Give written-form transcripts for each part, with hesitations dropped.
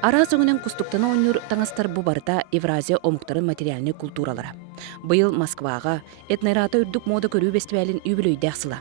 Ара соңынан кустуктана ойнур таңастар бу барыта Евразия омуктарын материальный культуралара. Быйыл Москвага этнайрата үрдүк мода көрүү фестивалин үбүлөйдэ аксыла.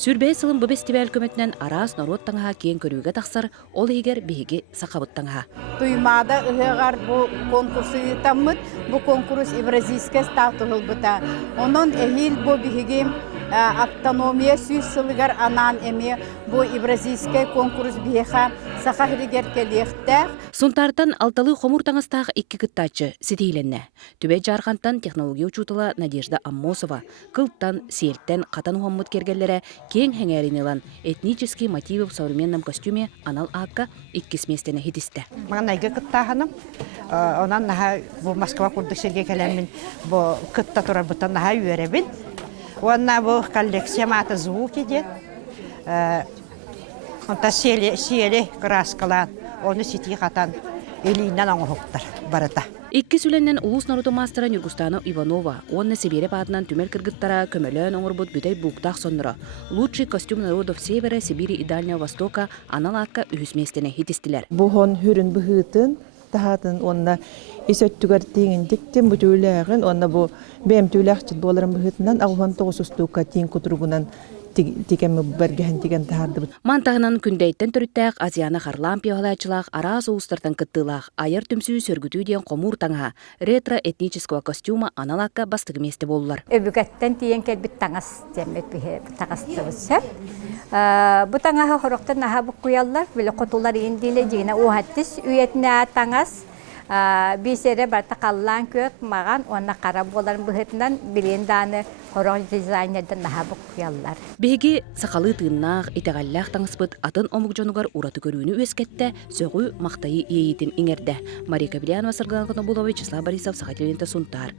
Сүрбэй сылын бу фестиваль көмөтүнөн Арас народ таңаха кийин көрүүгө таксар, ол егер биһиги сакабыт таңаха. Туймада ыһыгар бу конкурсы таммыт, бу конкурс евразийский статус бута. Онон эхил бу биһиги автономия сүйсылыгар анан эми бу евразийский конкурс биха сахахригер келехтер. Сунтартан алталы хомур таңастаах икки кыттачы сетейленне. Түбе жарғантан технология учутула Надежда Аммосова, кылттан, сиелттен катан ухаммыт кергеллере кең хәңәринелан этнический мотивы в современном костюме анал аакка иккис местене хитисте. Манайга кыттаханым, онан наха бу Москва курдук серге келемин бу кытта турар бутан наха үйеребин. Онна бу коллекция мата звуки дет. Онта сиеле краскалан, оны сити хатан элинен аңохуктар барата. Икки сүленнен улус народу мастера Нюргустана Иванова, онна Сибири баатынан түмел кыргыттара көмөлөн оңорбут бүдөй буктах соннора. Лучший костюм народов Севера, Сибири и Дальнего Востока аналакка үһүс местене хитистилер. Бухон хүрүн быһытын тахатын онна исөттүгөр тиңин диктен бүтүүлэгин онна бу бемтүүлэгчит боларын быһытынан агухан тогусустукка тиң кутургунан тигем бергehen диген тахарды. Мантагынан күндәйттен төрүттәк Азияна харлам пиялачылак арас уустартан кыттылак айыр түмсүү сөргүтүү ден комур таңа ретро этнического костюма аналакка бастыгы месте болулар. Өбүгәттен тиен келбит таңас демет бихе тагастыбызса. Бу таңа хорыктан наха бу куяллар биле котулар индиле жигине уһаттыс үйетне таңас бисере барта каллан көк маган онна карап боларын быһытынан биленданы хорон дизайнерден наха бу куяллар. Беги сакалы тыыннаах итегаллах таңыспыт атын омук жонугар ураты көрүүнү өскетте сөгү мактайы иейтин иңерде. Мария Кабриянова, Саргалгана Булова, Вячеслав Борисов, Сахателенте Сунтар.